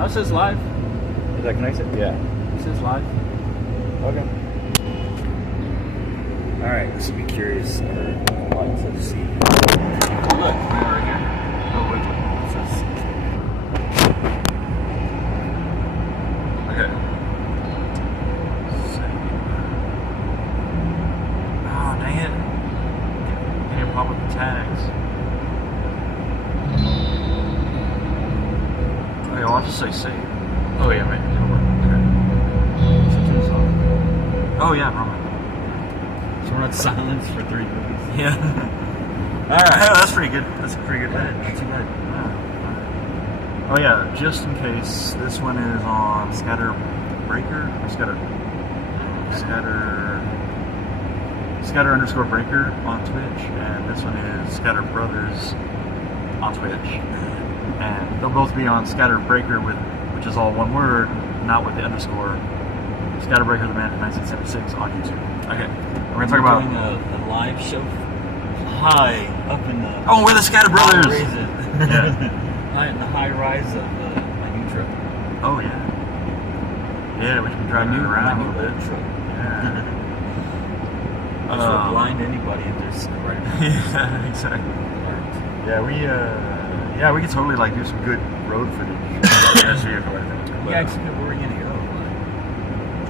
Oh, it says live. Is that connected? Yeah. It says live. Okay. Alright, this will be curious. Let's see. Oh, look. Right here. Oh, wait. It says... Okay. Oh, dang it. Can't pop up the tags. Okay, well, I'll just say save. Oh, yeah, maybe it'll work. Okay. Oh, yeah, wrong. So we're on silence for 3 movies. Yeah. Alright. Yeah, that's pretty good. That's a pretty good bet. Not too bad. Oh yeah, just in case, this one is on ScatterBreaker or Scatter_Breaker on Twitch, and this one is ScatterBrothers on Twitch, and they'll both be on ScatterBreaker which is all one word, not with the underscore. ScatterBreaker the Man from 1976 on YouTube. Okay, we're gonna talk about doing a live show high up in the. Oh, we're the ScatterBrothers. Yeah. In the high rise of my new truck. Oh yeah. Yeah, we should be driving it around a little bit. Truck. Yeah. Which will blind anybody if there's right. Yeah, exactly. Yeah, we could totally like do some good road footage. That's vehicle, I think. Yeah, except where we're gonna go.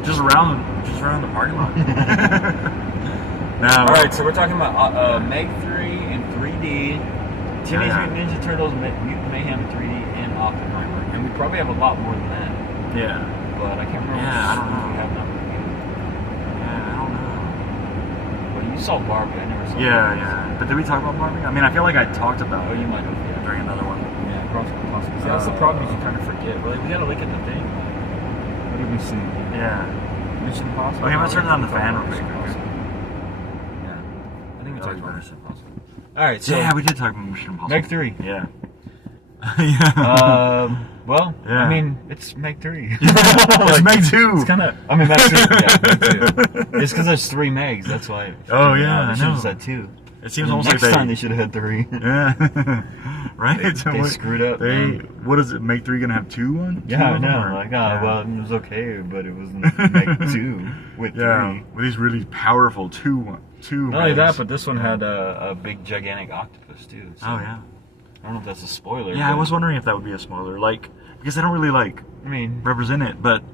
Just around the parking lot. Now, all right, so we're talking about Meg 3 in 3D, Teenage Mutant Ninja Turtles, Mutant Mayhem 3D, and Oppenheimer. And we probably have a lot more than that. Yeah. But I can't remember. Yeah, I don't know. We have not reviewed. Yeah, I don't know. But you saw Barbie. I never saw. Yeah, yeah. But did we talk about Barbie? I mean, I feel like I talked about. Oh, you might have. Yeah. During another one. Yeah, possibly. See, that's the problem. You kind of forget. But we gotta look at the thing. What did we see? Yeah. Mission Impossible. Okay, I'm gonna turn on the fan real quick. Yeah. I think we talked about Mission Impossible. All right. So yeah, we did talk about Mission Impossible. Meg 3. Yeah. Yeah. Well, yeah. I mean, it's Meg 3. It's Meg 2. It's kind of. I mean, Meg 2. Yeah, Meg 2. It's because there's 3 Megs. That's why. Oh yeah, they I should know. have said 2. It seems almost next like time they should have had 3. Yeah. Right. They screwed up. What is it? Meg 3 gonna have 2 on? Yeah, I know. Like, well, it was okay, but it wasn't Meg 2 with 3. With these really powerful two. Not only that, but this one had a big gigantic octopus too. So. Oh yeah. I don't know if that's a spoiler. Yeah, I was wondering if that would be a spoiler, like because they don't really represent it, but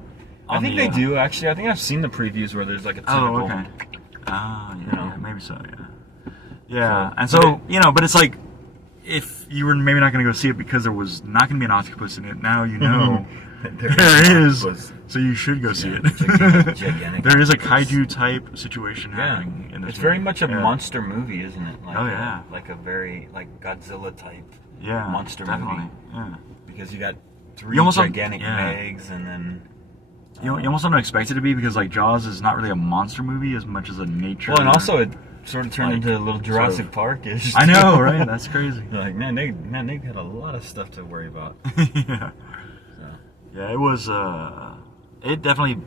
I think they do actually. I think I've seen the previews where there's like a typical. Oh, okay. Yeah, maybe so. Yeah, So, and so but it's like if you were maybe not going to go see it because there was not going to be an octopus in it. Now you know there is, so you should go see it. Gigantic there is a kaiju type situation happening in this. It's very much a monster movie, isn't it? Like like a very Godzilla type monster movie. Yeah, because you got 3 gigantic Megs, and then you almost don't expect it to be because like Jaws is not really a monster movie as much as a nature. Well, and also it sort of turned into a little Jurassic Park-ish. I know, right? That's crazy. Like they had a lot of stuff to worry about. Yeah. Yeah, it was. It definitely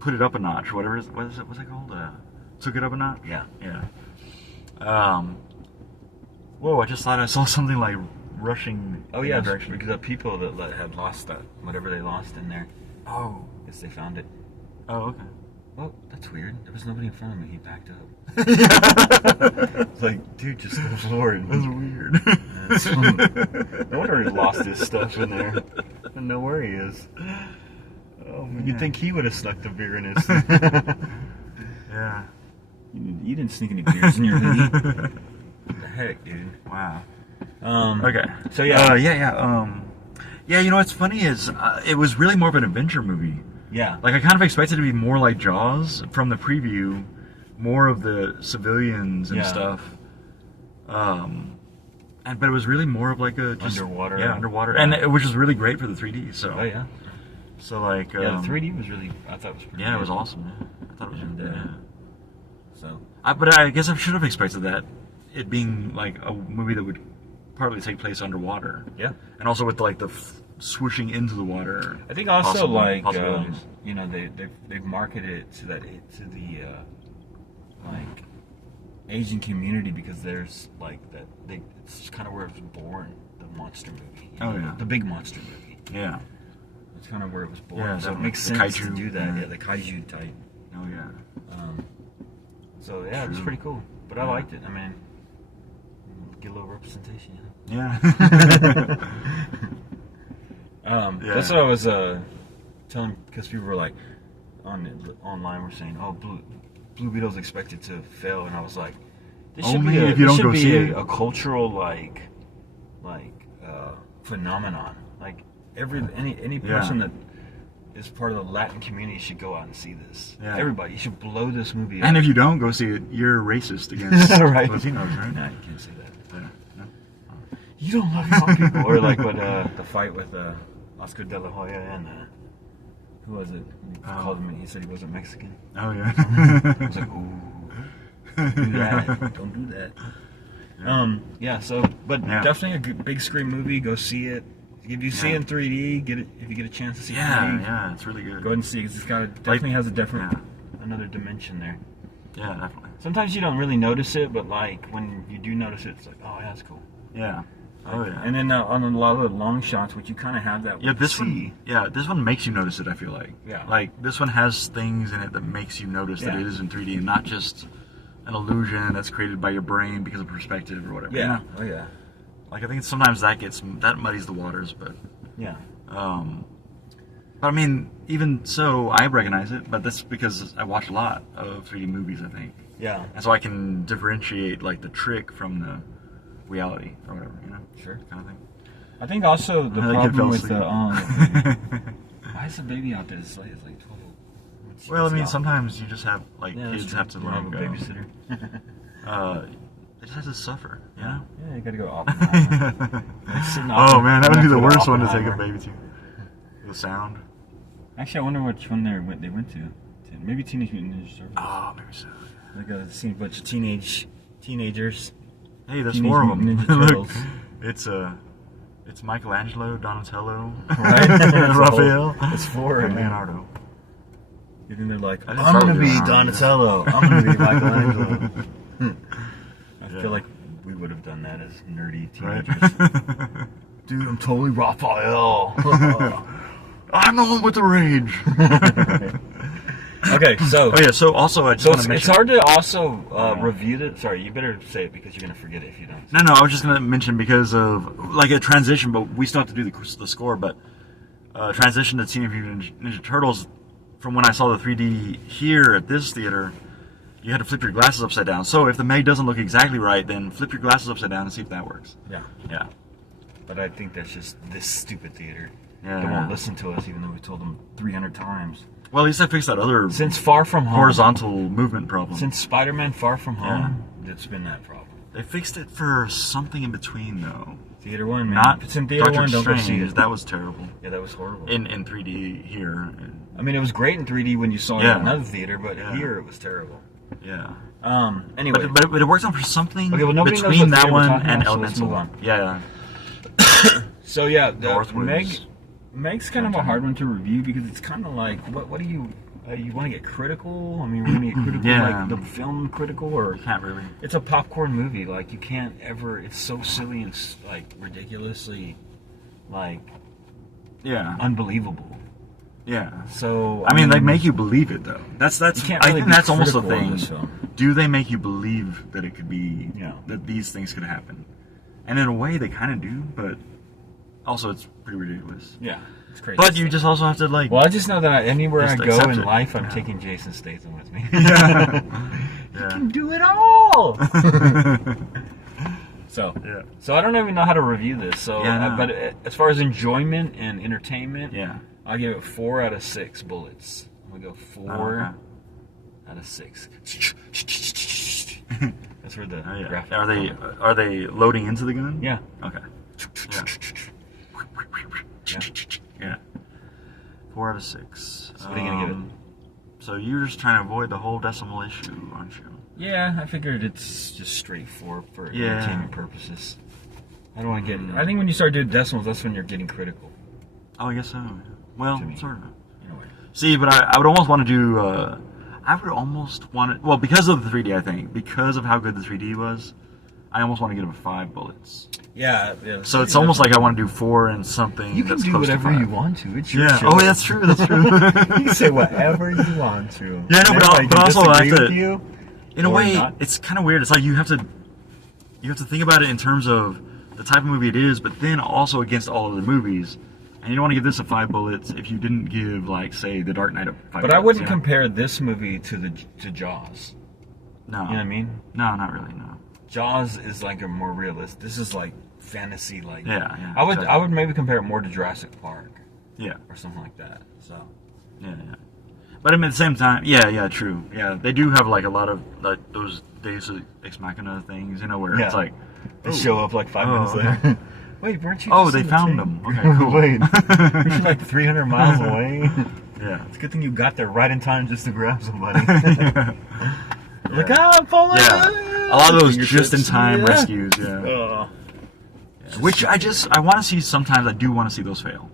put it up a notch. What's it called? Took it up a notch. Yeah. Whoa! I just thought I saw something like rushing. Oh yeah, because the people that had lost that whatever they lost in there. Oh. Guess they found it. Oh, okay. Well, that's weird. There was nobody in front of me. He backed up. It's like, dude, just go forward. That's weird. No wonder he lost his stuff in there. I don't know where he is. Oh, you'd think he would have snuck the beer in his. Yeah. You didn't sneak any beers in your hoodie. What the heck, dude? Wow. Okay. So yeah. Yeah, you know what's funny is it was really more of an adventure movie. Yeah. Like I kind of expected it to be more like Jaws from the preview, more of the civilians and stuff. But it was really more of like a just underwater. Yeah, underwater, and which was really great for the 3D. So. Oh yeah. So like. The 3D was really. I thought it was pretty. Yeah, good. It was awesome. Yeah. I thought it was really good. So. But I guess I should have expected that it being like a movie that would partly take place underwater. Yeah. And also with like the swooshing into the water. I think also they've marketed it to the Asian community because there's like that it's kind of where it was born, the monster movie. Oh yeah. The big monster movie. Yeah. That's kind of where it was born. Yeah, so it makes sense to do that. Yeah. Yeah, the kaiju type. Oh yeah. So yeah, it was pretty cool. But I liked it. I mean, get a little representation. Yeah. That's what I was telling, because people were like online were saying, "Oh, Blue Beetle's expected to fail," and I was like, "This should be a cultural phenomenon. Like any person that is part of the Latin community should go out and see this. Yeah. Everybody, you should blow this movie up. And if you don't go see it, you're racist against right. Latinos, right? No, you can't say that. Yeah. No. You don't love your own people." Or like what the fight with Oscar De La Hoya and who was it? He called him. He said he wasn't Mexican. Oh yeah. I was like, ooh, don't do that. Don't do that. Definitely a good, big screen movie. Go see it. If you see it in 3D, get it. If you get a chance to see it in 3D, yeah, it's really good. Go ahead and see it, 'cause it's got definitely has a different another dimension there. Yeah, definitely. Sometimes you don't really notice it, but like when you do notice it, it's like, oh yeah, that's cool. Yeah. Oh yeah. And then on a lot of the long shots, which you kind of have that. Yeah, this one makes you notice it. I feel like. Yeah. Like this one has things in it that makes you notice that it is in 3D and not just an illusion that's created by your brain because of perspective or whatever. Yeah. You know? Oh yeah. Like I think sometimes that muddies the waters, but. Yeah. But I mean, even so, I recognize it. But that's because I watch a lot of 3D movies. I think. Yeah. And so I can differentiate like the trick from the reality or whatever, you know? Sure. Kind of thing. I think also the problem with the why is the baby out there? It's like 12. Well, I mean, sometimes you just have kids have to have a go. babysitter. They just have to suffer, you know? Yeah, you gotta go Oppenheimer. Oh man, that would be the worst one to take a baby to. The sound. Actually, I wonder which one they went to. Maybe Teenage Mutant Ninja Turtles. Oh, maybe so. Like a bunch of teenagers. Hey, there's four of them. Look, it's Michelangelo, Donatello, right? Raphael. It's four, and Leonardo. And then they're like, I'm gonna be Donatello. I'm gonna be Michelangelo. I feel like we would have done that as nerdy teenagers. Right? Dude, I'm totally Raphael. I'm the one with the rage. Okay, so so also I just want to mention, it's hard to also review it. Sorry, you better say it because you're gonna forget it if you don't. No, I was just gonna mention because of like a transition, but we still have to do the score. But transition to Teenage Mutant Ninja Turtles from when I saw the 3D here at this theater, you had to flip your glasses upside down. So if the Meg doesn't look exactly right, then flip your glasses upside down and see if that works. Yeah. But I think that's just this stupid theater. Yeah. They won't listen to us even though we told them 300 times. Well, at least I fixed that other Far From Home horizontal movement problem. Since Spider-Man Far From Home, it's been that problem. They fixed it for something in between though. Theater 1, man. Not if it's in Theater 1, don't go see it. That was terrible. Yeah, that was horrible. In 3D here. I mean, it was great in 3D when you saw it in another theater, but here it was terrible. Yeah. Anyway. But it worked out for something between that one and about, Elemental. So Yeah. So yeah, Meg's kind of a hard one to review because it's kind of like, what do you want to get critical? I mean, we're going to get critical, like the film critical, or can't really. It's a popcorn movie. Like you can't ever. It's so silly and like ridiculously, like unbelievable. Yeah. So I mean, they make you believe it though. That's I think that's almost the thing. Do they make you believe that it could be that these things could happen? And in a way, they kind of do, but also it's pretty ridiculous. Yeah, it's crazy. But you just also have to like. Well, I just know that anywhere I go in life, I'm taking Jason Statham with me. You can do it all. So I don't even know how to review this. So, but as far as enjoyment and entertainment, I'll give it 4 out of 6 bullets. I'm gonna go 4 out of 6. That's where the graphic. Are they loading into the gun? Yeah. Okay. Yeah. 4 out of 6. So what are you gonna give it? So you're just trying to avoid the whole decimal issue, aren't you? Yeah, I figured it's just straight for entertainment purposes. I don't want to get. I think when you start doing decimals, that's when you're getting critical. Oh, I guess so. Well, sort of. Anyway. See, but I would almost want to do. I would almost want to. Well, because of the 3D, I think because of how good the 3D was, I almost want to give it 5 bullets. Yeah. So it's almost like I want to do 4 and something. You can do whatever you want to. It's your show. Oh, that's true. That's true. You can say whatever you want to. Yeah, no, but also I have to. You, in a way, it's kind of weird. It's like you have to think about it in terms of the type of movie it is, but then also against all other movies. And you don't want to give this a 5 bullets if you didn't give, like, say, The Dark Knight a 5 bullets. But I wouldn't compare this movie to Jaws. No. You know what I mean? No, not really. No. Jaws is like a more realist. This is like fantasy, like. Yeah. I would maybe compare it more to Jurassic Park. Yeah. Or something like that. So. Yeah. But I mean, at the same time, yeah, true. Yeah, they do have like a lot of like those Deus Ex Machina things, you know, where it's like they show up like 5 minutes later. Wait, weren't you? Oh, they found them. Okay, cool. Wait, weren't you like 300 miles away? Yeah. It's a good thing you got there right in time just to grab somebody. Like, I'm falling. Yeah. A lot of those just-in-time rescues. Yeah. Which I want to see. Sometimes I do want to see those fail.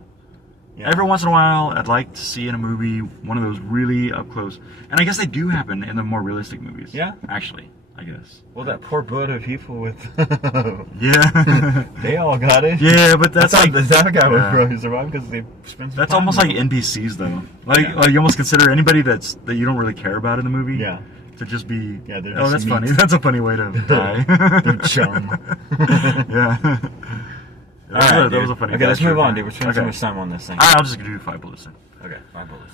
Yeah. Every once in a while, I'd like to see in a movie one of those really up close, and I guess they do happen in the more realistic movies. Yeah, actually, I guess. Well, that poor boat of people with. Yeah. They all got it. Yeah, but that's like that guy would probably survive because they spent. That's almost like NPCs though. Like you almost consider anybody that you don't really care about in the movie. Yeah. To just be. Yeah. Oh, that's funny. That's a funny way to die. They're chum. Yeah. That was a funny. Okay, let's move on, dude. We're spending so much time on this thing. I'll just do 5 bullets then. Okay, 5 bullets.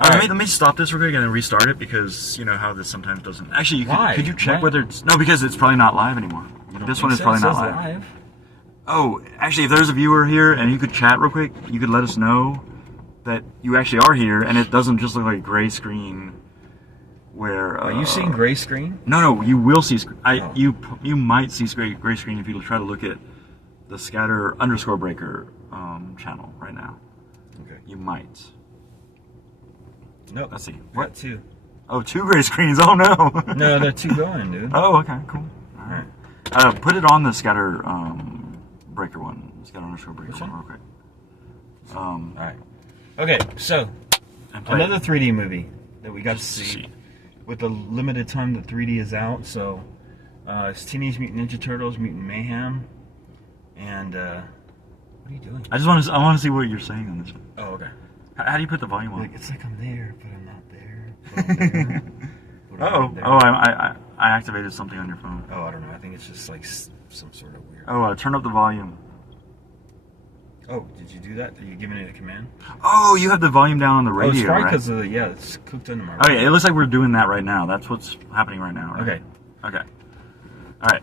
Let me stop this real quick and then restart it because you know how this sometimes doesn't. Actually, could you check whether it's because it's probably not live anymore. This one is probably not live. Oh, actually, if there's a viewer here and you could chat real quick, you could let us know that you actually are here and it doesn't just look like a gray screen. Where are you seeing gray screen? No, you will see. You might see gray screen if you try to look at the Scatter_Breaker channel right now. Okay. You might. Nope. Let's see. What? 2. Oh, 2 gray screens. Oh no. No, they're 2 going, dude. Oh, okay, cool. All right. Put it on the Scatter_Breaker one. Scatter_Breaker one real quick. All right. Okay, so another 3D movie that we got to see. With the limited time that 3D is out, so it's Teenage Mutant Ninja Turtles, Mutant Mayhem, and what are you doing? I want to see what you're saying on this one. Oh, okay. How do you put the volume on? It's like I'm there, but I'm not there. But I'm there. I activated something on your phone. Oh, I don't know. I think it's just like some sort of weird. Oh, turn up the volume. Oh, did you do that? Are you giving it a command? Oh, you have the volume down on the radio, it's probably right? because of it's cooked into my radio. Oh, yeah, it looks like we're doing that right now. That's what's happening right now, right? Okay. All right.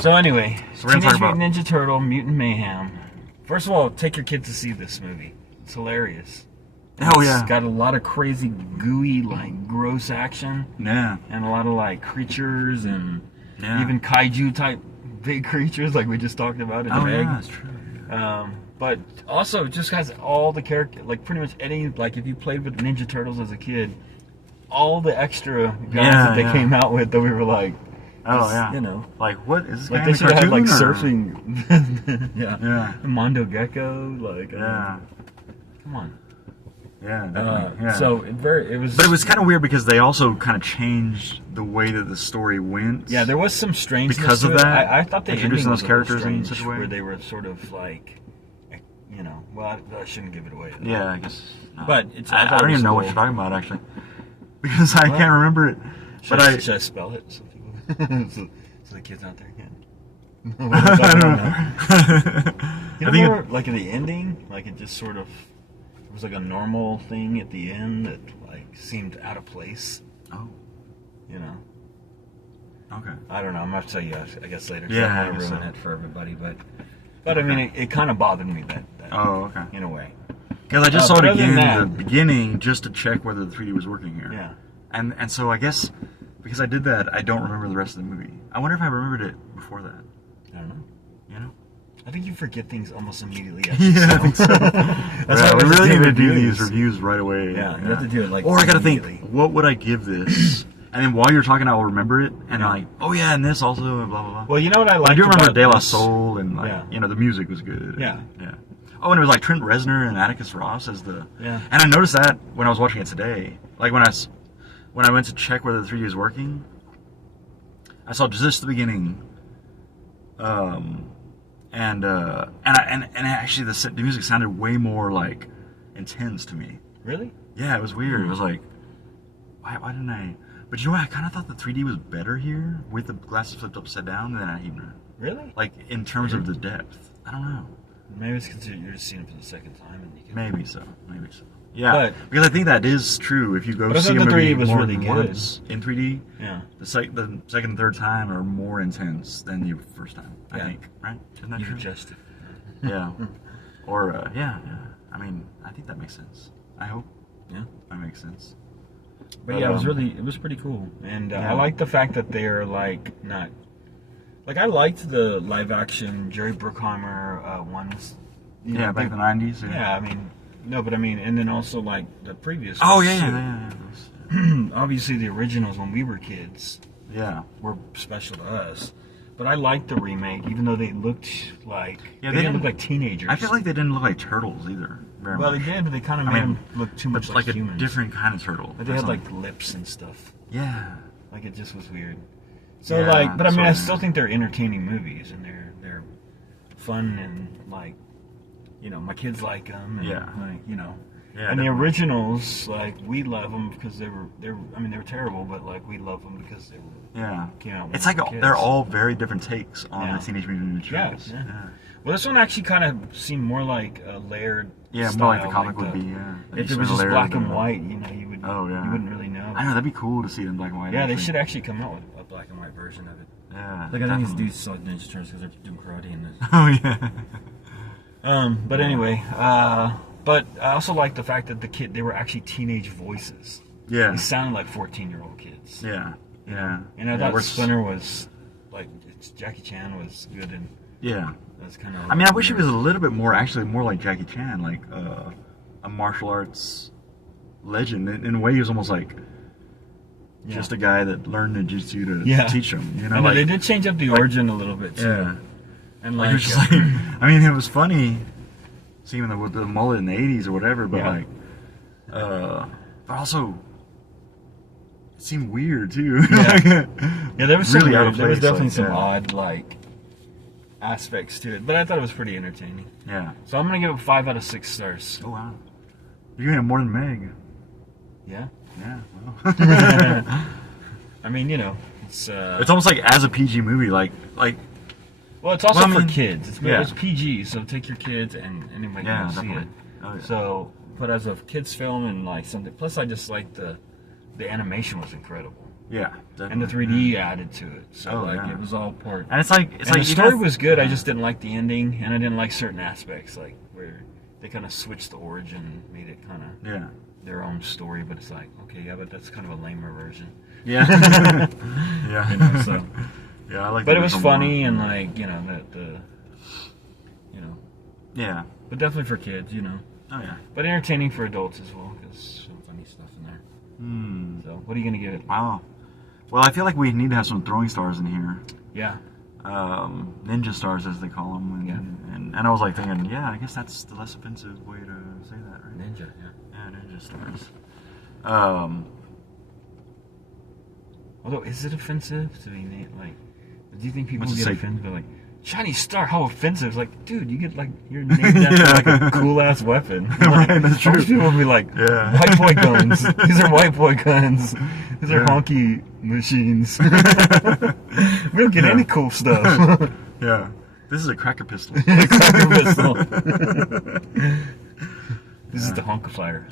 So anyway, we're gonna talk about Teenage Mutant Ninja Turtle, Mutant Mayhem. First of all, take your kid to see this movie. It's hilarious. It's got a lot of crazy, gooey, like gross action. Yeah. And a lot of like creatures and even kaiju type big creatures, like we just talked about in Meg. Yeah, that's true. But also, it just has all the character, like pretty much any, like if you played with Ninja Turtles as a kid, all the extra guns that they came out with that we were like, you know, like what is this? Like they should have had like surfing, yeah, Mondo Gecko, like, come on, So it was, but it was kind of weird because they also kind of changed the way that the story went. Yeah, there was some strangeness because of that. I thought they introducing those characters in such a way where they were sort of like, you know, well, I shouldn't give it away. Yeah, I guess. But I don't even know what you're talking about actually, because I can't remember it. Should I spell it so people, so the kids out there can? I don't know. You know, like at the ending, like it just sort of. It was like a normal thing at the end that like seemed out of place. Oh. You know. Okay. I don't know. I'm gonna have to tell you, I guess later. Yeah, I don't want to ruin it for everybody, but I mean, it kind of bothered me that. Oh, okay. In a way. Because I just saw it again in the beginning just to check whether the 3D was working here. Yeah. And so I guess because I did that, I don't remember the rest of the movie. I wonder if I remembered it before that. I don't know. You know. I think you forget things almost immediately. Yeah, I think so. That's why we really need to do these reviews right away. Yeah, you have to do it like. Or I gotta think, what would I give this? And then while you're talking, I'll remember it, and like, oh yeah, and this also, and blah blah blah. Well, you know what I like. I do remember De La Soul, and like, you know, the music was good. Yeah. Yeah. Oh, and it was like Trent Reznor and Atticus Ross as the. Yeah. And I noticed that when I was watching it today, like when I went to check whether the 3D was working, I saw just the beginning. And actually the music sounded way more like intense to me. Really? Yeah, it was weird. It was like, why didn't I? But you know what? I kind of thought the 3D was better here with the glasses flipped upside down than at Hebner. Really? Like in terms of the depth. I don't know. Maybe it's because you're just seeing it for the second time. And you can... Maybe so. Yeah, because I think that is true. If you go see a the movie 3D was more really than good. once in 3D, yeah, the second and third time are more intense than the first time. I think, right? Isn't that you've true? adjusted. Yeah. Or yeah. I mean, I think that makes sense. I hope. Yeah, that makes sense. But yeah, it was pretty cool, and I like the fact that they're like not. Like I liked the live action Jerry Bruckheimer ones. Yeah, back in the 90s. Yeah, I mean, no, but I mean, and then also like the previous. Oh ones, yeah. Obviously, the originals when we were kids. Yeah. Were special to us. But I liked the remake, even though they looked like they didn't look like teenagers. I feel like they didn't look like turtles either. Very much. They did, but they kind of made them look too much like humans. A different kind of turtle. But they had like lips and stuff. Yeah. Like it just was weird. So but I mean, I still think they're entertaining movies, and they're fun, and like, my kids like them. And, like, Yeah, and the originals, like, we love them because they were terrible, but like we love them because they were came out. It's like they're all very different takes on the Teenage Mutant Ninja Turtles. Yeah. Well, this one actually kind of seemed more like a layered. Yeah, style, more like the comic would be. Yeah. If it was just black and white, you would. Oh yeah. You wouldn't really know. I know that'd be cool to see it in black and white. Yeah, they should actually come out with a black and white version of it. Yeah. Like I think these dudes saw Ninja Turtles because they're doing karate in this. Oh yeah. But anyway, but I also like the fact that they were actually teenage voices. Yeah. They sounded like 14-year-old kids. Yeah. Yeah. And I thought Splinter was like Jackie Chan was good and. Yeah. That's kind of. I mean, I wish he was a little bit more like Jackie Chan, like a martial arts legend. In a way, he was almost like just a guy that learned ninjutsu to teach him. Like, they did change up the origin a little bit too. Yeah. And like, just like, I mean, it was funny seeing him with the mullet in the '80s or whatever, but but also it seemed weird too. Yeah, there was really there was definitely some odd aspects to it, but I thought it was pretty entertaining. Yeah. So I'm gonna give it 5 out of 6 stars. Oh wow. You're giving it more than Meg. Yeah. Yeah. Well. I mean, it's almost like as a PG movie, like. Well, it's also for kids. It's PG, so take your kids and anybody can see it. Oh, yeah. So, but as a kids film and like something, plus I just like the animation was incredible. Yeah, definitely. And the 3D added to it, so it was all part. And it's like the story was good. I just didn't like the ending, and I didn't like certain aspects, like where they kind of switched the origin, made it kind of their own story. But it's like, okay, but that's kind of a lamer version. Yeah, yeah. So I like. But it was funny and like Yeah. But definitely for kids, Oh yeah. But entertaining for adults as well, because some funny stuff in there. So what are you gonna give it? Wow. Well, I feel like we need to have some throwing stars in here. Yeah. Ninja stars, as they call them. And I was like thinking, I guess that's the less offensive way to say that, right? Ninja, Yeah, ninja stars. Although, is it offensive to be named, like, do you think people get offended? They're like, Chinese star, how offensive? It's like, dude, you get, like, you're named after, like, a cool-ass weapon. Like, right, that's true. Most people will be like, white boy guns. These are white boy guns. These are honky machines. We don't get any cool stuff. Yeah. This is a cracker pistol. Cracker pistol. This is the honkifier.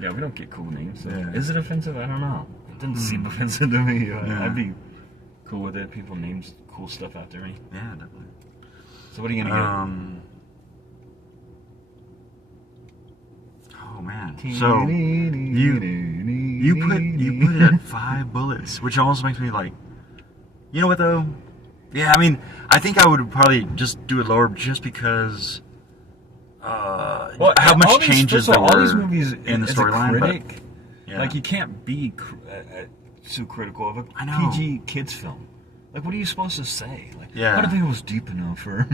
Yeah, we don't get cool names. So. Is it offensive? I don't know. It doesn't seem offensive to me. I'd be cool with it. People name cool stuff after me. Yeah, definitely. So what are you gonna get? Oh man. So you put it at 5 bullets, which almost makes me like, you know what though? Yeah, I mean, I think I would probably just do it lower just because. How much changes there were in the storyline? Like, you can't be too critical of a PG kids film. Like, what are you supposed to say? Like, I don't think it was deep enough for.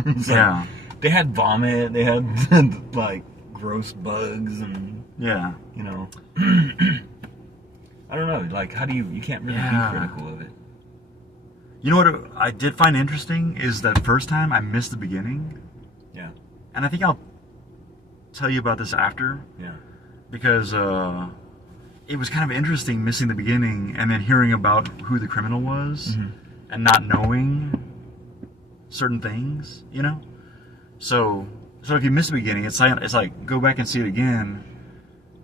They had vomit. They had like gross bugs and. Yeah. I don't know. Like, how do you can't really be critical of it. You know what I did find interesting is that first time I missed the beginning. Yeah. And I think I'll tell you about this after. Yeah. Because it was kind of interesting missing the beginning and then hearing about who the criminal was and not knowing certain things, you know? So if you miss the beginning, it's like go back and see it again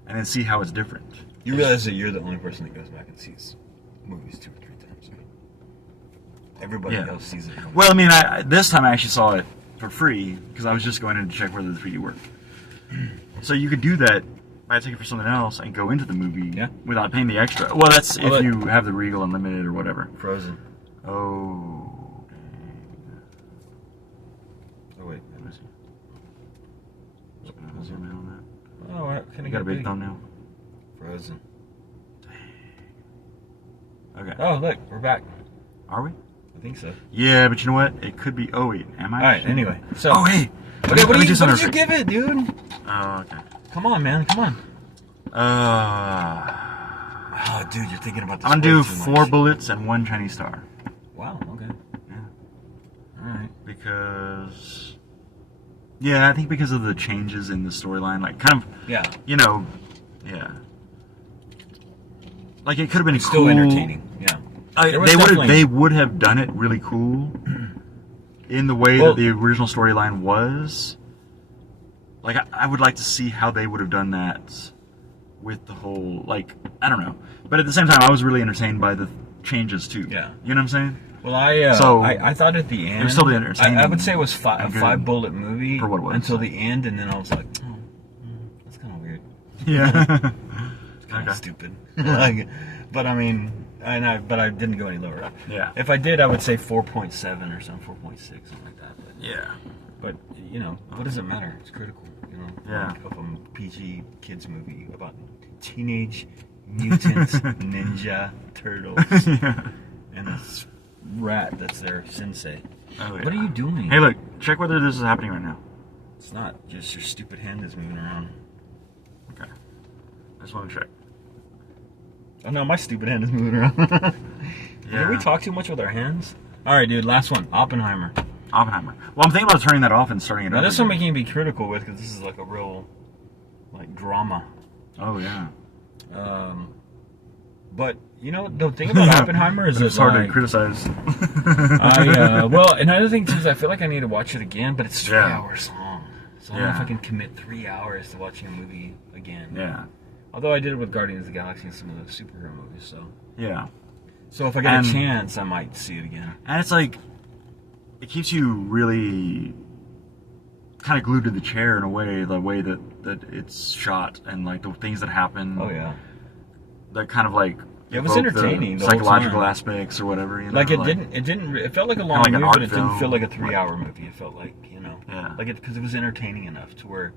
and then see how it's different. You realize that you're the only person that goes back and sees movies 2 or 3 times, right? Everybody else sees it. Well, I mean, this time I actually saw it for free because I was just going in to check whether the 3D worked. So you could do that by taking for something else and go into the movie without paying the extra. Well, that's if you have the Regal Unlimited or whatever. Frozen. Oh. Oh wait, Let me see. Zoom in on that. Oh, can I Got a big thumbnail. Frozen. Okay. Oh, look, we're back. Are we? I think so. Yeah, but you know what? It could be. Oh wait, am I? All right. Anyway, so. Oh hey. Okay, what did you give it, dude? Oh, okay. Come on, man. Come on. Oh, dude, you're thinking about this. I'm gonna do 4 bullets and 1 Chinese star. Wow. Okay. Yeah. All right. Because. Yeah, I think because of the changes in the storyline, like kind of. Yeah. You know. Yeah. Like it could have been it's cool. Still entertaining. Yeah. They would have done it really cool in the way that the original storyline was. Like I would like to see how they would have done that with the whole, like, I don't know. But at the same time, I was really entertained by the changes too. Yeah. You know what I'm saying? Well, I thought at the end it was still entertaining. I would say it was a 5-bullet movie for what it was, until the end, and then I was like, that's kind of weird. Yeah. It's kind of stupid. Like, but I mean, but I didn't go any lower. Yeah. If I did, I would say 4.7 or something, 4.6, something like that. But, yeah. But you know, what does it matter? It's critical. You know. Yeah. Like, of a PG kids movie about teenage mutant ninja turtles and a rat that's their sensei. Oh, yeah. What are you doing? Hey, look, check whether this is happening right now. It's not just your stupid hand is moving around. Okay. I just want to check. Oh no, my stupid hand is moving around. Did we talk too much with our hands? All right, dude. Last one. Oppenheimer. Oppenheimer. Well, I'm thinking about turning that off and starting it over. Now this one making me critical with because this is like a real, like, drama. Oh yeah. But you know the thing about Oppenheimer is it's hard to criticize. Well, another thing too is I feel like I need to watch it again, but it's 3 hours long. So I don't know if I can commit 3 hours to watching a movie again. Yeah. Although I did it with Guardians of the Galaxy and some of the superhero movies, so. Yeah. So if I get a chance, I might see it again. And it's like, it keeps you really kind of glued to the chair in a way, the way that it's shot and like the things that happen. Oh yeah. That kind of like. It was entertaining. The psychological aspects or whatever. You know? Like it felt like a long movie, but it didn't feel like a 3-hour movie. It felt like, you know, because it was entertaining enough to where.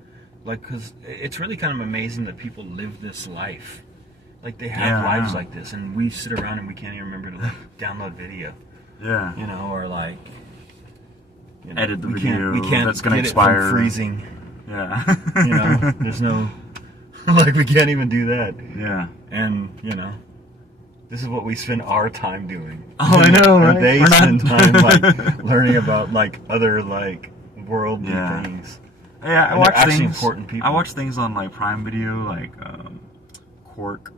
Like, because it's really kind of amazing that people live this life. Like, they have lives like this, and we sit around and we can't even remember to, like, download video. Yeah. You know, or, like... You know, edit the video we can't that's going to get expire. It from freezing. Yeah. You know, there's no... Like, we can't even do that. Yeah. And, you know, this is what we spend our time doing. Oh, I know, right? Or they spend time, like, learning about, like, other, like, worldly things. Yeah, I watch things. Important people. I watch things on like Prime Video, like Quark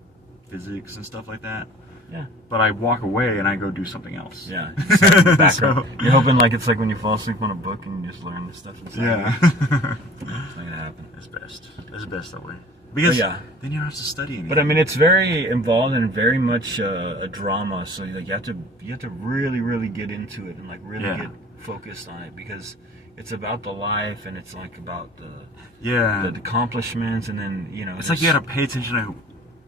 physics and stuff like that. Yeah. But I walk away and I go do something else. Yeah. So, you're hoping like it's like when you fall asleep on a book and you just learn this stuff inside. Yeah. It's not gonna happen. It's best. It's best that way. Because then you don't have to study anything. But I mean, it's very involved and very much a drama. So like you have to really, really get into it and like really get focused on it because. It's about the life, and it's like about the accomplishments, and then you know. It's like you got to pay attention to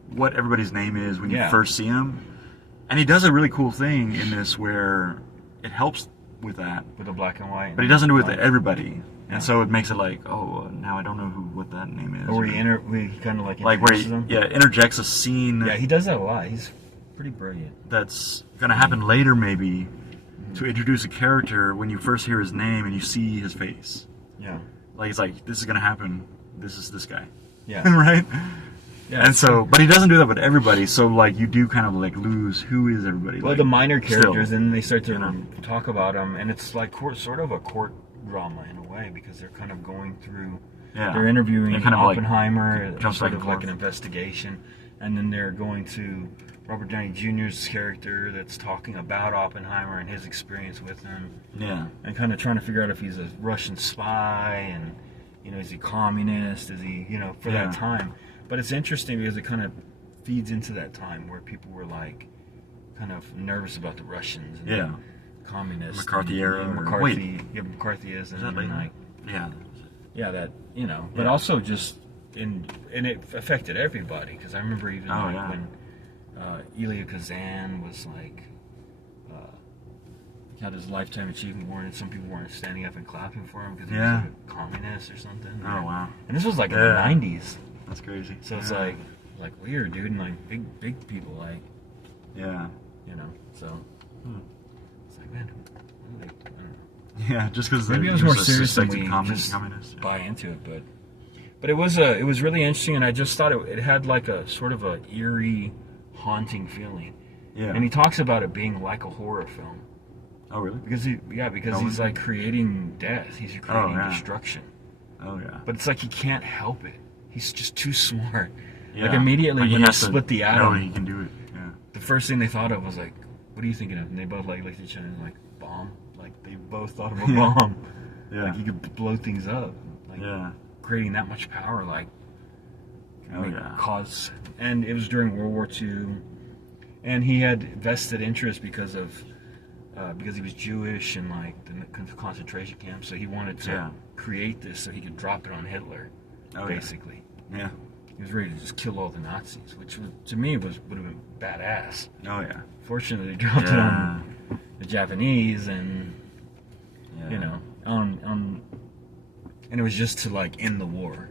what everybody's name is when you first see him, and he does a really cool thing in this where it helps with that. With the black and white. But he doesn't do it with everybody, and so it makes it like, oh, now I don't know what that name is. Or we kind of like where he interjects a scene. Yeah, he does that a lot. He's pretty brilliant. That's gonna happen later, maybe. To introduce a character when you first hear his name and you see his face. Yeah. Like, it's like, this is going to happen. This is this guy. Yeah. Right? Yeah. And so, but he doesn't do that with everybody. So like you do kind of like lose who is everybody. Well, like, the minor characters, still, and then they start to you know? talk about them, and it's like sort of a court drama in a way because they're kind of going through. Yeah. They're interviewing kind of Oppenheimer, jumps sort back of and like forth. an investigation, and then they're going to Robert Downey Jr.'s character that's talking about Oppenheimer and his experience with him. Yeah. And kind of trying to figure out if he's a Russian spy and, is he communist? Is he, for that time. But it's interesting because it kind of feeds into that time where people were like kind of nervous about the Russians and the communists. McCarthy era. McCarthyism. Is that and like, yeah, that, but also just, and it affected everybody because I remember even when Elia Kazan was like, he had his Lifetime Achievement Award, and some people weren't standing up and clapping for him because he was like a communist or something. Oh, wow. And this was like in the 90s. That's crazy. So it's like weird, dude, and like big people, like, so it's like, man, I don't know. Yeah, just because maybe it was more serious than we communist. Buy into it, but it was really interesting, and I just thought it had like a sort of a eerie, haunting feeling. Yeah. And he talks about it being like a horror film. Oh, really? Because he's like creating death. He's creating destruction. Oh, yeah. But it's like he can't help it. He's just too smart. Yeah. Like immediately when they split the atom, he can do it. Yeah. the first thing they thought of was like, "What are you thinking of?" And they both like looked at each other and like, "Bomb." Like they both thought of a bomb. Yeah. Like you could blow things up. Like creating that much power, like cause. And it was during World War II, and he had vested interest because he was Jewish and like the concentration camp, so he wanted to create this so he could drop it on Hitler, basically. Yeah. He was ready to just kill all the Nazis, which to me would have been badass. Oh yeah. Fortunately, he dropped it on the Japanese, and and it was just to like end the war.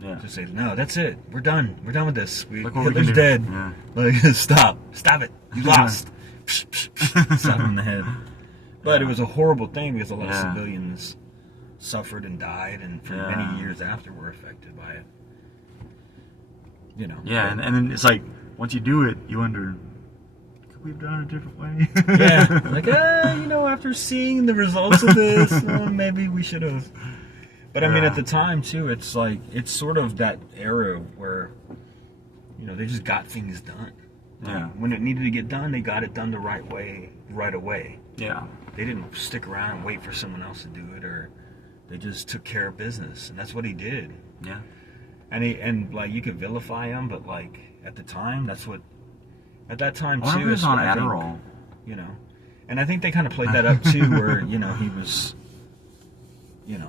Yeah. To say no, that's it. We're done. We're done with this. Hitler's dead. Yeah. Like stop it. You lost. Slap him in the head. But it was a horrible thing because a lot of civilians suffered and died, and for many years after were affected by it. Yeah, and then it's like once you do it, you wonder, could we have done it a different way? Like after seeing the results of this, maybe we should have. But I mean, at the time too, it's like it's sort of that era where they just got things done. Yeah. When it needed to get done, they got it done the right way, right away. Yeah. They didn't stick around and wait for someone else to do it, or they just took care of business, and that's what he did. Yeah. And like you could vilify him, but like at the time, at that time too. He was on Adderall. And I think they kind of played that up too, where he was, Yeah.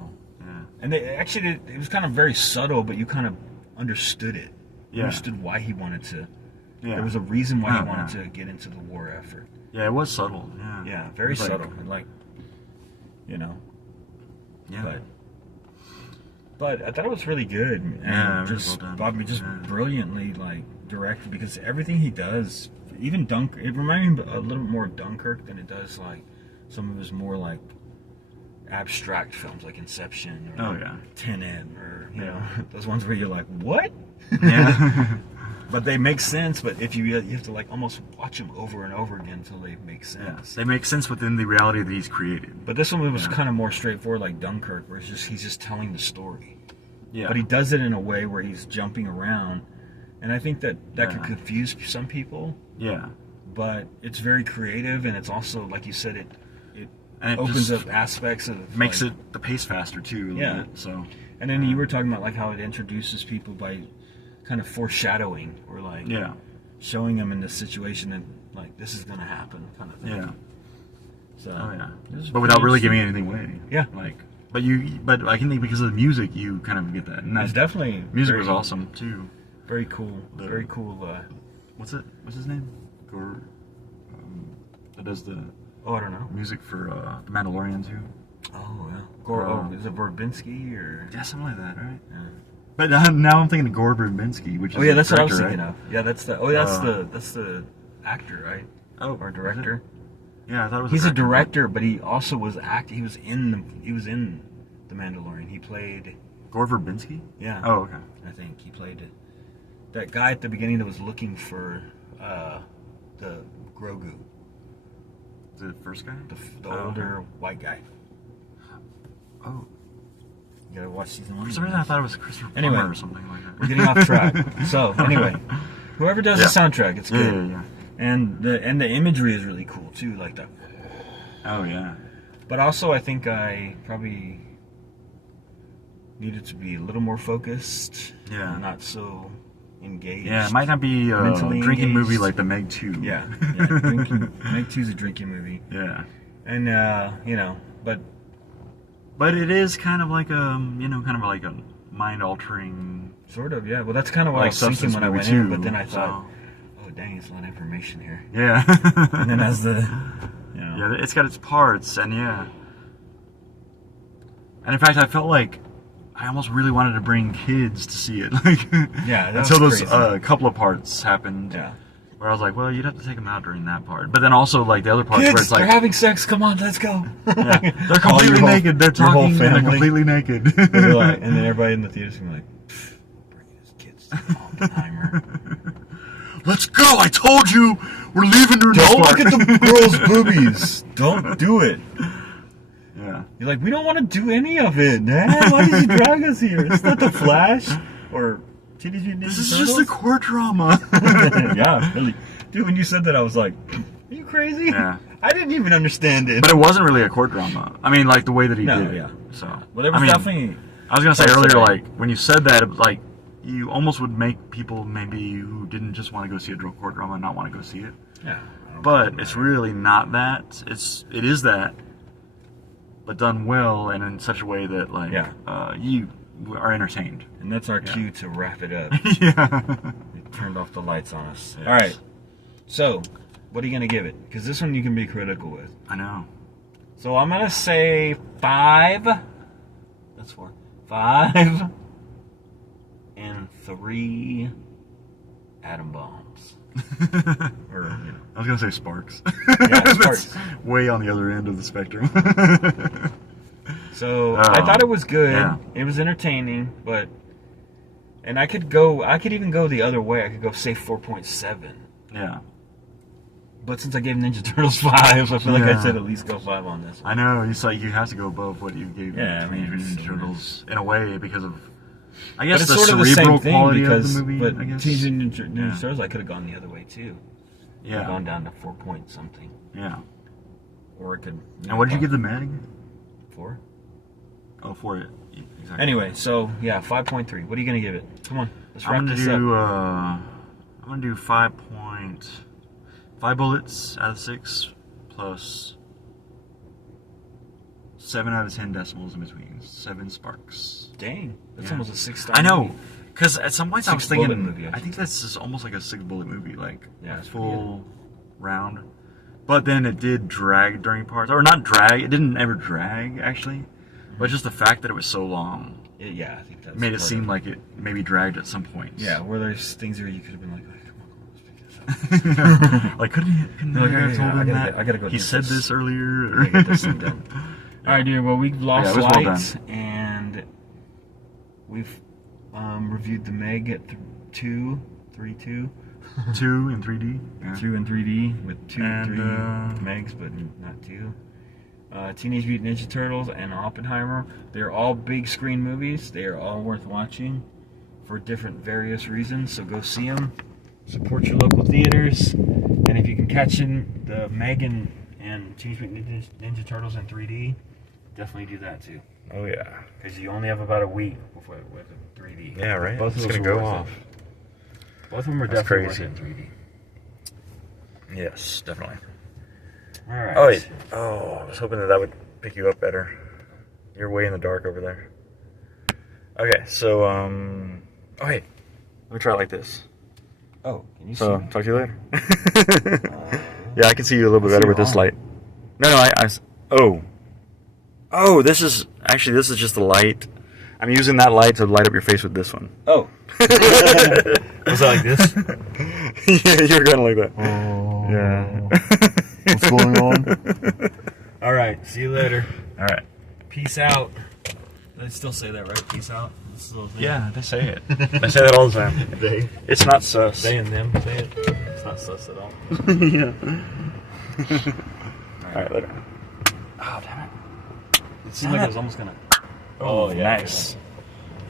And they actually it was kind of very subtle, but you kind of understood it. You understood why he wanted to. Yeah. There was a reason why he wanted to get into the war effort. Yeah, it was subtle. Yeah. Yeah, very subtle. Like, Yeah. But I thought it was really good. And just well done. Brilliantly like directed, because everything he does, even it reminded me a little bit more of Dunkirk than it does like some of his more like abstract films like Inception or Tenet or those ones where you're like, what? Yeah. But they make sense. But if you have to like almost watch them over and over again until they make sense. They make sense within the reality that he's created. But this one was kind of more straightforward, like Dunkirk, where he's just telling the story. Yeah. But he does it in a way where he's jumping around, and I think that could confuse some people. Yeah. But it's very creative, and it's also, like you said, it opens up aspects of makes it the pace faster too. Yeah. Bit, so. And then you were talking about like how it introduces people by kind of foreshadowing or like showing them in this situation and like this is gonna happen kind of thing. Yeah. So but without really giving anything away. Yeah. But I can think because of the music you kind of get that. And it's definitely music was awesome too. Very cool. Very cool. What's his name? That does the I don't know. Music for The Mandalorian too. Oh yeah. Is it Verbinski or something like that, right? Yeah. But now I'm thinking of Gore Verbinski, which is that's director, what I was thinking right? of. Yeah, that's the actor, right? Oh, or director. Yeah, I thought it was. He's a director, but he also was acting. He was in the Mandalorian. He played Gore Verbinski. Yeah. Oh, okay. I think he played it. that guy at the beginning that was looking for the Grogu. The first guy? The older white guy. Oh. You gotta watch season 1. For some reason I thought it was Christopher Plummer or something like that. We're getting off track. So, anyway. Whoever does the soundtrack, it's good. Yeah. And the imagery is really cool, too. Like that. Oh, yeah. But also, I think I probably needed to be a little more focused. Yeah. And not so engaged. Yeah, it might not be a drinking movie like the Meg 2. Yeah. Meg 2's a drinking movie. Yeah. And, But it is kind of like a mind-altering... Sort of, yeah. Well, that's kind of what I was thinking when I went in, but then I thought, oh, dang, it's a lot of information here. Yeah. And then as the... Yeah, it's got its parts, and And in fact, I felt like I almost really wanted to bring kids to see it. Until those couple of parts happened. Yeah. Where I was like, well, you'd have to take them out during that part. But then also, like, the other parts Kids, where it's like... they're having sex, come on, let's go. Yeah, they're completely naked, they're talking, and they're completely naked. And then everybody in the theater's going to be like, bring his kids to Oppenheimer. Let's go, I told you, we're leaving during this Don't part. look at the girl's boobies. Don't do it. Yeah. You're like, we don't want to do any of it, man. Why did you drag us here? It's not The Flash or... This is just a court drama. Yeah, really. Dude, when you said that, I was like, are you crazy? Yeah. I didn't even understand it. But it wasn't really a court drama. I mean, like, the way that he did it. Yeah. So, Well, there was definitely... I was going to say earlier, like, when you said that, it, like, you almost would make people maybe who didn't just want to go see a court drama not want to go see it. Yeah. But it's really not that. It is that, but done well and in such a way that, like, you are entertained. And that's our cue to wrap it up. Yeah. We turned off the lights on us. Yes. All right. So, what are you going to give it? Because this one you can be critical with. I know. So I'm going to say 5. That's 4. 5 and 3 atom bombs. Or, I was going to say sparks. Yeah, sparks. Way on the other end of the spectrum. So I thought it was good. Yeah. It was entertaining, and I could even go the other way. I could go say 4.7. Yeah. But since I gave Ninja Turtles 5, I feel like I said at least go 5 on this one. I know. It's like you have to go above what you gave Ninja Turtles in a way because of, I guess, the sort of cerebral the same quality thing of the movie. But I guess. Ninja Turtles, I could have gone the other way too. Yeah. Gone down to 4 point something. Yeah. Or it could. And what did you give the Meg? 4. Oh, 4. Exactly. Anyway, so yeah, 5.3. What are you gonna give it? Come on, let's wrap this up. I'm gonna do 5 bullets out of 6 plus 7 out of 10 decimals in between. 7 sparks. Dang, that's almost a 6-star. I know, because at some points I was thinking, movie, I think that's just almost like a 6-bullet movie, like it's full round. But then it did drag during parts, or not drag. It didn't ever drag actually, but just the fact that it was so long. I think that made it seem like it maybe dragged at some points. Yeah, where there's things where you could have been like, come on, let's pick this up. Like, couldn't like, I have told him that? I gotta go. He said this earlier. I gotta get this thing done. All right, dude. Well, we've lost light, and we've reviewed the Meg at 2 in 3D. Yeah. 2 in 3D with 2 and 3 Megs, but not 2. Teenage Mutant Ninja Turtles and Oppenheimer. They're all big screen movies. They are all worth watching for different various reasons. So go see them. Support your local theaters. And if you can catch in the Meg and Teenage Mutant Ninja Turtles in 3D, definitely do that too. Oh yeah. Because you only have about a week before with 3D. Yeah, right. Both of it's those gonna go off. Both of them are definitely worth it in 3D. Yes, definitely. All right. Oh wait. Oh, I was hoping that would pick you up better. You're way in the dark over there. Okay, so oh hey, let me try it like this. Oh, can you see me? Talk to you later. Yeah, I can see you a little bit better with this light. No, oh, this is just the light. I'm using that light to light up your face with this one. Oh. Was that like this? Yeah, you were kind of like that. Oh. Yeah. What's going on? All right. See you later. All right. Peace out. I still say that, right? Peace out. This little thing. Yeah, they say it. They say that all the time. They. It's not sus. They and them say it. It's not sus at all. Yeah. Alright, later. Oh, damn it. It seemed like it was almost gonna. Oh, yeah. Nice.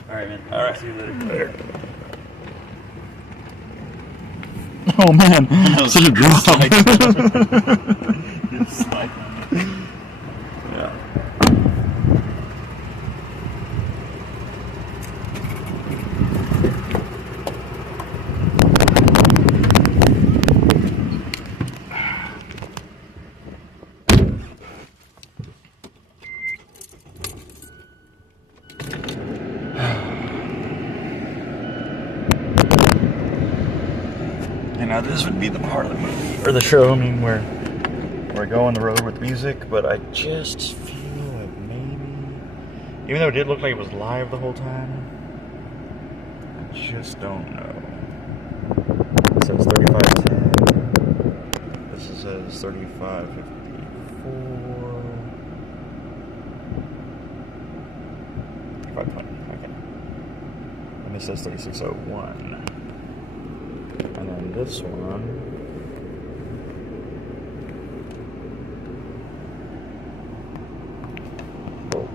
Alright, man. Alright. See you later. Later. Oh, man. Such a drop. It's like. Yeah. Now this would be the part of the movie, or the show, I mean, where I go on the road with music, but I just feel like maybe, even though it did look like it was live the whole time, I just don't know. It says 3510, this says 3554, 3520, okay. And this says 3601. And then this one, oh.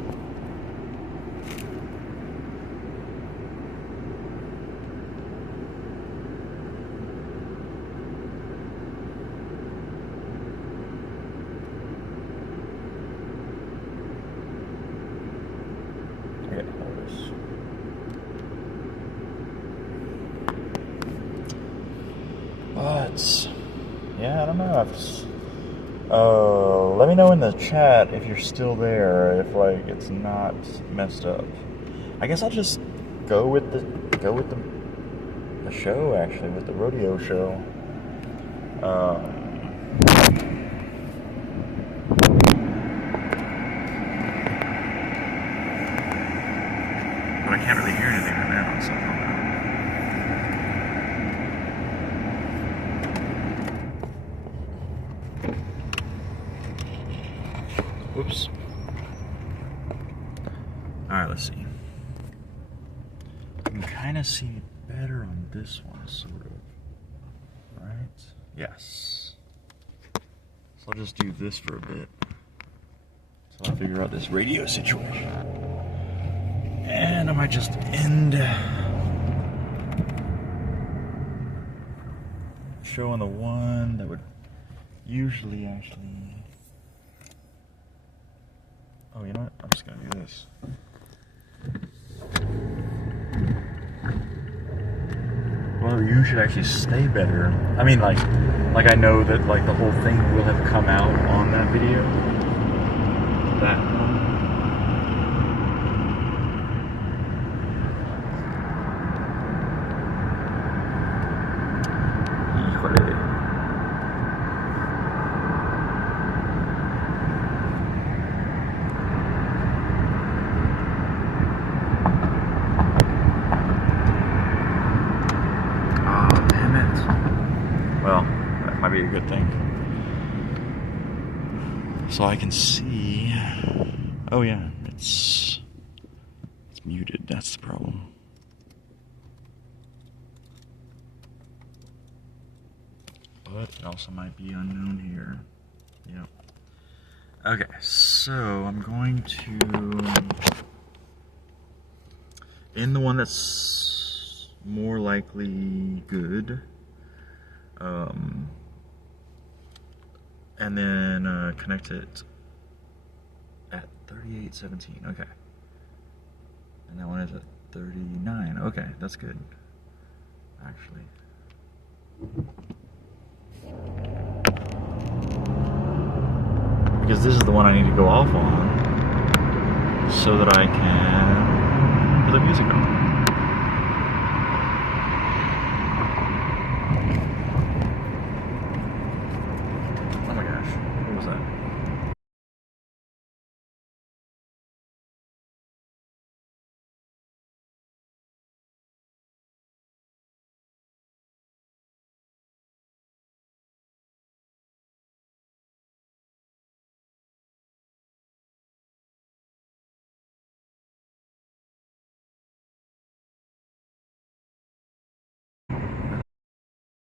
Okay, hold this. But, yeah, I don't know. Let me know in the chat if you're still there, if like it's not messed up. I guess I'll just go with the show, actually, with the rodeo show. But I can't really hear anything right now, so. Whoops. Alright, let's see. I can kind of see better on this one, sort of. Right? Yes. So I'll just do this for a bit. So I figure out this radio situation. And I might just end showing the one that would usually actually. Oh, you know what? I'm just gonna do this. Well, you should actually stay better. I mean, like I know that like the whole thing will have come out on that video. That one. Well, that might be a good thing. So I can see. Oh yeah, it's muted. That's the problem. But it also might be unknown here. Yep. Okay, so I'm going to in the one that's more likely good. And then connect it at 3817. Okay. And that one is at 39. Okay, that's good. Actually. Because this is the one I need to go off on so that I can put the music on.